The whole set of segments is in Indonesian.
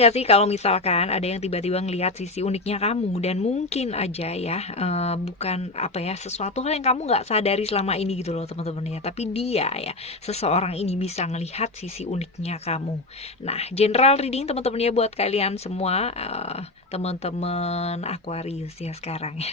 gak sih kalau misalkan ada yang tiba-tiba ngelihat sisi uniknya kamu dan mungkin aja ya bukan apa ya sesuatu hal yang kamu nggak sadari selama ini gitu loh teman-teman ya, tapi dia ya seseorang ini bisa ngelihat sisi uniknya kamu. Nah, general reading teman-teman ya buat kalian semua teman-teman Aquarius ya sekarang ya.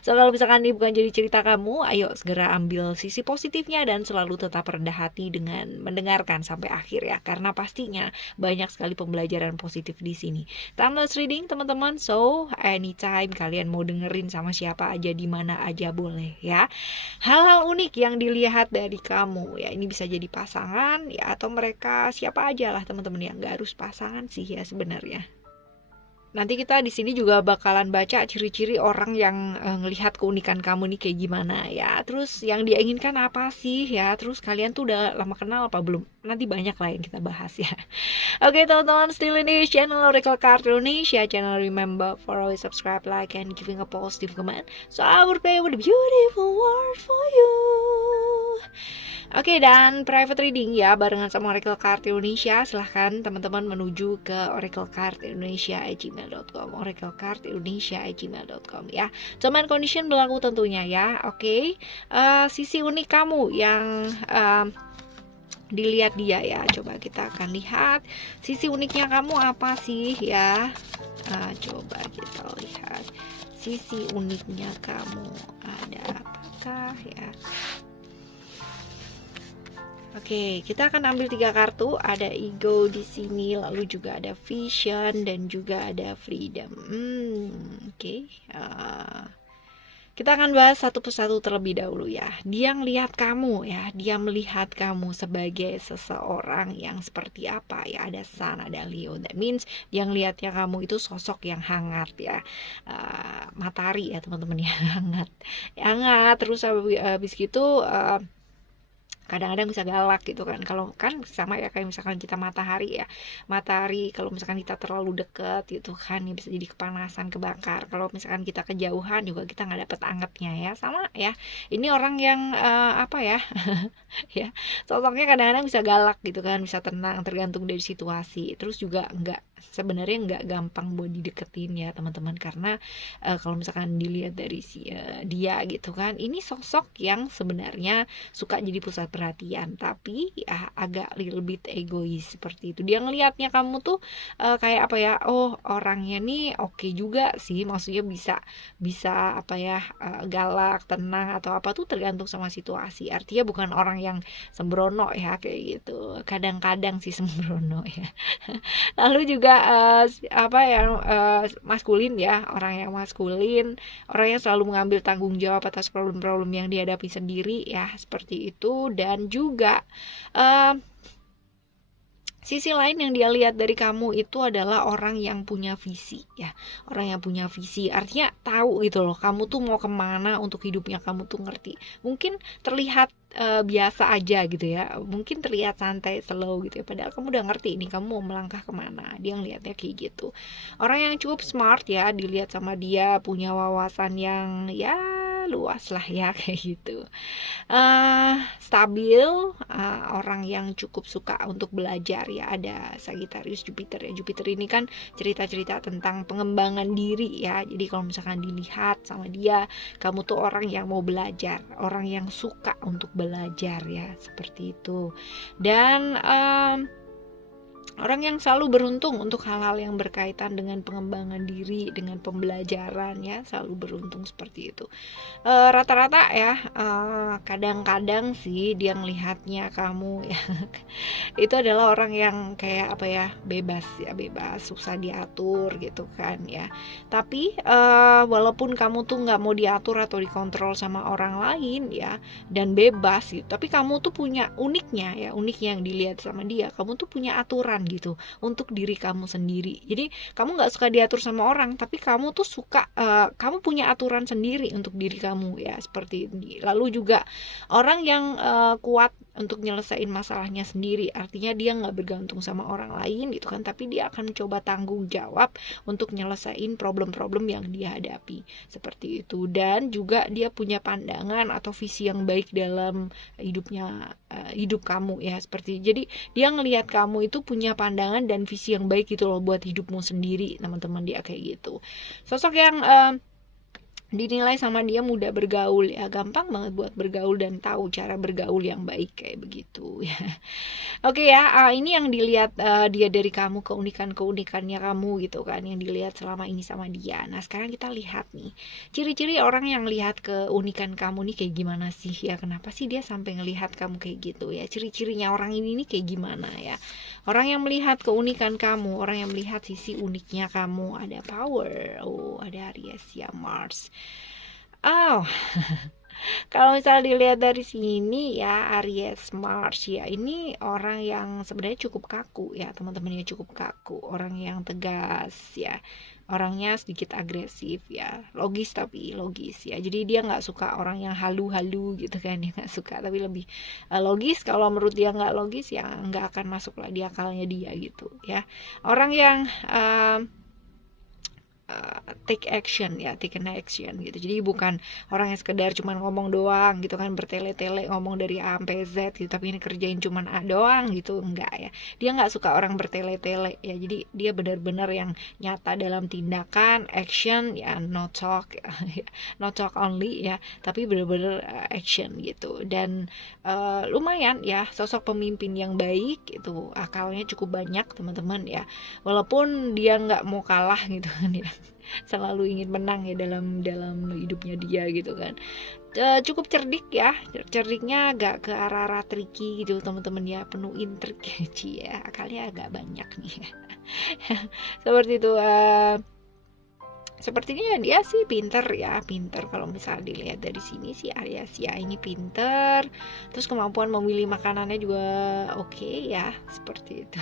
So kalau misalkan ini bukan jadi cerita kamu, ayo segera ambil sisi positifnya dan selalu tetap rendah hati dengan mendengarkan sampai akhir ya, karena pastinya banyak sekali pembelajaran positif di sini. Timeless reading teman-teman, so anytime kalian mau dengerin sama siapa aja di mana aja boleh ya. Hal-hal unik yang dilihat dari kamu ya, ini bisa jadi pasangan ya atau mereka siapa aja lah teman-teman ya, nggak harus pasangan sih ya sebenarnya. Nanti kita di sini juga bakalan baca ciri-ciri orang yang ngelihat keunikan kamu nih kayak gimana ya. Terus yang dia inginkan apa sih ya. Terus kalian tuh udah lama kenal apa belum? Nanti banyak lah yang kita bahas ya. Oke teman-teman, still ini channel Oracle Card Indonesia. Channel remember for always subscribe, like, and giving a positive comment. So I will play with a beautiful word for you. Oke, dan private reading ya barengan sama Oracle Card Indonesia. Silahkan teman-teman menuju ke oraclecardindonesia@gmail.com, oraclecardindonesia@gmail.com ya. Term and condition berlaku tentunya ya. Oke. Sisi unik kamu yang dilihat dia ya. Coba kita akan lihat sisi uniknya kamu apa sih ya. Coba kita lihat sisi uniknya kamu ada apakah ya. Oke, kita akan ambil 3 kartu. Ada ego di sini, lalu juga ada vision dan juga ada freedom. Oke. Kita akan bahas satu persatu terlebih dahulu ya. Dia ngelihat kamu ya, dia melihat kamu sebagai seseorang yang seperti apa ya. Ada Sun, ada Leo. That means dia ngelihatnya kamu itu sosok yang hangat ya. Matahari ya teman-teman ya, hangat. Hangat terus habis gitu kadang-kadang bisa galak gitu kan. Kalau kan sama ya kayak misalkan kita matahari ya, matahari kalau misalkan kita terlalu deket gitu kan ya bisa jadi kepanasan, kebakar. Kalau misalkan kita kejauhan juga kita nggak dapet angetnya ya, sama ya. Ini orang yang apa ya ya sosoknya kadang-kadang bisa galak gitu kan, bisa tenang tergantung dari situasi. Terus juga sebenarnya nggak gampang buat dideketin ya teman-teman, karena kalau misalkan dilihat dari dia gitu kan, ini sosok yang sebenarnya suka jadi pusat perhatian, tapi ya agak little bit egois seperti itu. Dia ngelihatnya kamu tuh kayak apa ya, oh orangnya nih oke juga sih, maksudnya bisa apa ya, galak, tenang atau apa tuh tergantung sama situasi. Artinya bukan orang yang sembrono ya kayak gitu. Kadang-kadang sih sembrono ya. Lalu juga apa ya, maskulin ya, orang yang maskulin, orang yang selalu mengambil tanggung jawab atas problem-problem yang dihadapi sendiri ya, seperti itu. Dan juga sisi lain yang dia lihat dari kamu itu adalah orang yang punya visi ya. Orang yang punya visi artinya tahu gitu loh kamu tuh mau kemana untuk hidupnya, kamu tuh ngerti. Mungkin terlihat biasa aja gitu ya, mungkin terlihat santai, slow gitu ya, padahal kamu udah ngerti ini kamu mau melangkah kemana. Dia ngelihatnya kayak gitu. Orang yang cukup smart ya, dilihat sama dia punya wawasan yang ya luas lah ya kayak gitu. Stabil, orang yang cukup suka untuk belajar ya. Ada Sagittarius, Jupiter ya. Jupiter ini kan cerita-cerita tentang pengembangan diri ya. Jadi kalau misalkan dilihat sama dia, kamu tuh orang yang mau belajar, orang yang suka untuk belajar ya, seperti itu. Dan orang yang selalu beruntung untuk hal-hal yang berkaitan dengan pengembangan diri, dengan pembelajaran ya, selalu beruntung seperti itu. Rata-rata ya, kadang-kadang sih dia ngelihatnya kamu ya itu adalah orang yang kayak apa ya, bebas ya, bebas, susah diatur gitu kan ya. Tapi walaupun kamu tuh nggak mau diatur atau dikontrol sama orang lain ya, dan bebas gitu, tapi kamu tuh punya uniknya ya, uniknya yang dilihat sama dia, kamu tuh punya aturan gitu untuk diri kamu sendiri. Jadi kamu nggak suka diatur sama orang, tapi kamu tuh suka kamu punya aturan sendiri untuk diri kamu ya, seperti ini. Lalu juga orang yang kuat untuk nyelesain masalahnya sendiri, artinya dia nggak bergantung sama orang lain gitu kan, tapi dia akan mencoba tanggung jawab untuk nyelesain problem-problem yang dia hadapi, seperti itu. Dan juga dia punya pandangan atau visi yang baik dalam hidupnya hidup kamu ya, seperti jadi dia ngelihat kamu itu punya pandangan dan visi yang baik gitu loh buat hidupmu sendiri, teman-teman. Dia kayak gitu, sosok yang dinilai sama dia mudah bergaul ya, gampang banget buat bergaul dan tahu cara bergaul yang baik kayak begitu ya. Oke ya, ini yang dilihat dia dari kamu, keunikan-keunikannya kamu gitu kan, yang dilihat selama ini sama dia. Nah sekarang kita lihat nih, ciri-ciri orang yang lihat keunikan kamu nih kayak gimana sih ya, kenapa sih dia sampai ngelihat kamu kayak gitu ya, ciri-cirinya orang ini nih kayak gimana ya. Orang yang melihat keunikan kamu, orang yang melihat sisi uniknya kamu, ada power, ada Aries ya, Mars. Kalau misalnya dilihat dari sini ya, Aries Mars ya, ini orang yang sebenarnya cukup kaku ya, teman-temannya cukup kaku, orang yang tegas ya, orangnya sedikit agresif ya, logis tapi logis ya. Jadi dia nggak suka orang yang halu-halu gitu kan, dia nggak suka, tapi lebih logis. Kalau menurut dia nggak logis ya nggak akan masuk lah di akalnya dia gitu ya. Orang yang take action ya, take an action gitu. Jadi bukan orang yang sekedar cuman ngomong doang gitu kan, bertele-tele ngomong dari A sampai Z gitu, tapi ini kerjain cuman A doang gitu, enggak ya. Dia nggak suka orang bertele-tele ya. Jadi dia benar-benar yang nyata dalam tindakan, action ya, no talk ya, no talk only ya, tapi benar-benar action gitu. Dan lumayan ya, sosok pemimpin yang baik itu, akalnya cukup banyak teman-teman ya. Walaupun dia nggak mau kalah gitu kan ya, selalu ingin menang ya dalam hidupnya dia gitu kan. Cukup cerdik ya, cerdiknya agak ke arah tricky gitu teman-teman ya, penuh intrik ya, akalnya agak banyak nih ya. Seperti itu. Sepertinya dia sih pinter ya, pinter. Kalau misalnya dilihat dari sini sih Aries ya, ini pinter, terus kemampuan memilih makanannya juga oke ya, seperti itu.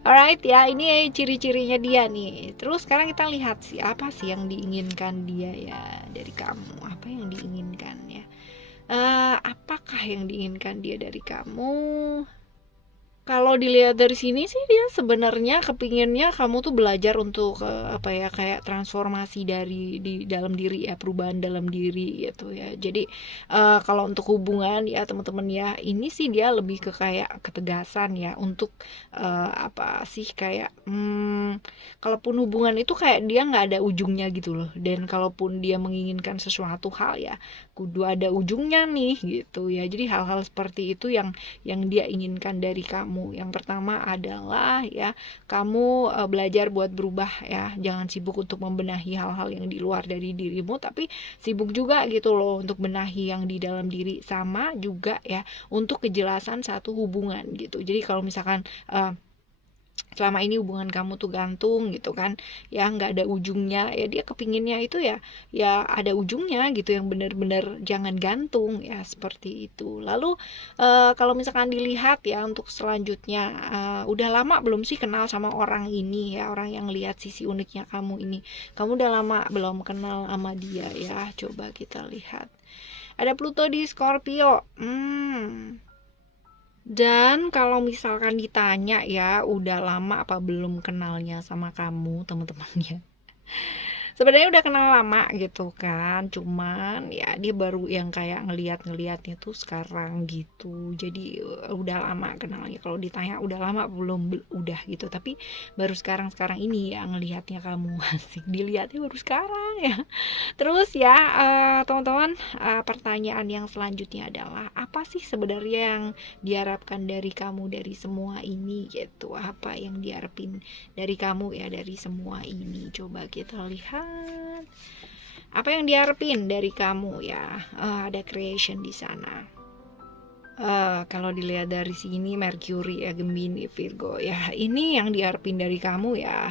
Alright ya, ini ciri-cirinya dia nih. Terus sekarang kita lihat sih apa sih yang diinginkan dia ya dari kamu. Apa yang diinginkan ya? Apakah yang diinginkan dia dari kamu? Kalau dilihat dari sini sih dia sebenarnya kepinginnya kamu tuh belajar untuk apa ya, kayak transformasi dari di dalam diri ya, perubahan dalam diri gitu ya. Jadi kalau untuk hubungan ya teman-teman ya, ini sih dia lebih ke kayak ketegasan ya, untuk apa sih, kayak kalaupun hubungan itu kayak dia nggak ada ujungnya gitu loh. Dan kalaupun dia menginginkan sesuatu hal ya kudu ada ujungnya nih gitu ya. Jadi hal-hal seperti itu yang dia inginkan dari kamu. Yang pertama adalah ya, kamu belajar buat berubah ya, jangan sibuk untuk membenahi hal-hal yang di luar dari dirimu, tapi sibuk juga gitu loh untuk benahi yang di dalam diri, sama juga ya untuk kejelasan satu hubungan gitu. Jadi kalau misalkan selama ini hubungan kamu tuh gantung gitu kan ya, nggak ada ujungnya ya, dia kepinginnya itu ya ada ujungnya gitu, yang benar-benar jangan gantung ya, seperti itu. Lalu kalau misalkan dilihat ya untuk selanjutnya, udah lama belum sih kenal sama orang ini ya, orang yang lihat sisi uniknya kamu ini, kamu udah lama belum kenal sama dia ya. Coba kita lihat, ada Pluto di Scorpio. Dan kalau misalkan ditanya ya, udah lama apa belum kenalnya sama kamu, teman-temannya, sebenarnya udah kenal lama gitu kan, cuman ya dia baru yang kayak ngelihatnya tuh sekarang gitu. Jadi udah lama kenalnya. Kalau ditanya udah lama belum, udah gitu, tapi baru sekarang ini ya ngelihatnya kamu. Asik, dilihatnya baru sekarang ya. Terus ya teman-teman, pertanyaan yang selanjutnya adalah apa sih sebenarnya yang diharapkan dari kamu dari semua ini gitu. Apa yang diharapin dari kamu ya dari semua ini. Coba kita lihat apa yang diharapin dari kamu ya. Ada creation di sana. Kalau dilihat dari sini Mercury ya, Gemini, Virgo ya, ini yang diharapin dari kamu ya.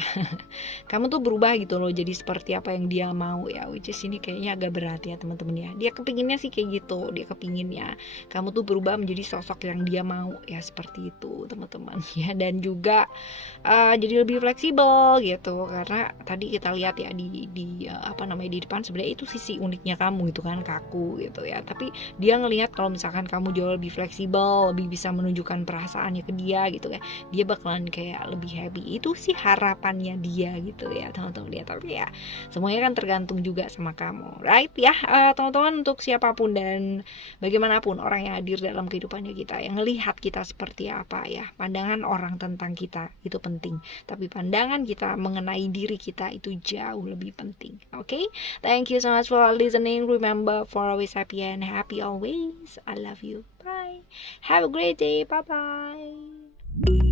Kamu tuh berubah gitu loh, jadi seperti apa yang dia mau ya, which is ini kayaknya agak berat ya teman-teman ya. Dia kepinginnya sih kayak gitu, dia kepinginnya kamu tuh berubah menjadi sosok yang dia mau ya, seperti itu teman-teman ya. Dan juga jadi lebih fleksibel gitu, karena tadi kita lihat ya di di depan sebenarnya itu sisi uniknya kamu gitu kan, kaku gitu ya. Tapi dia ngelihat kalau misalkan kamu jauh lebih lebih fleksibel, lebih bisa menunjukkan perasaannya ke dia gitu ya, dia bakalan kayak lebih happy. Itu sih harapannya dia gitu ya teman-teman dia. Tapi ya semuanya kan tergantung juga sama kamu, right ya. Teman-teman, untuk siapapun dan bagaimanapun orang yang hadir dalam kehidupannya kita, yang melihat kita seperti apa ya, pandangan orang tentang kita itu penting, tapi pandangan kita mengenai diri kita itu jauh lebih penting. Okay, thank you so much for listening. Remember, for always happy and happy always. I love you. Bye. Have a great day. Bye bye.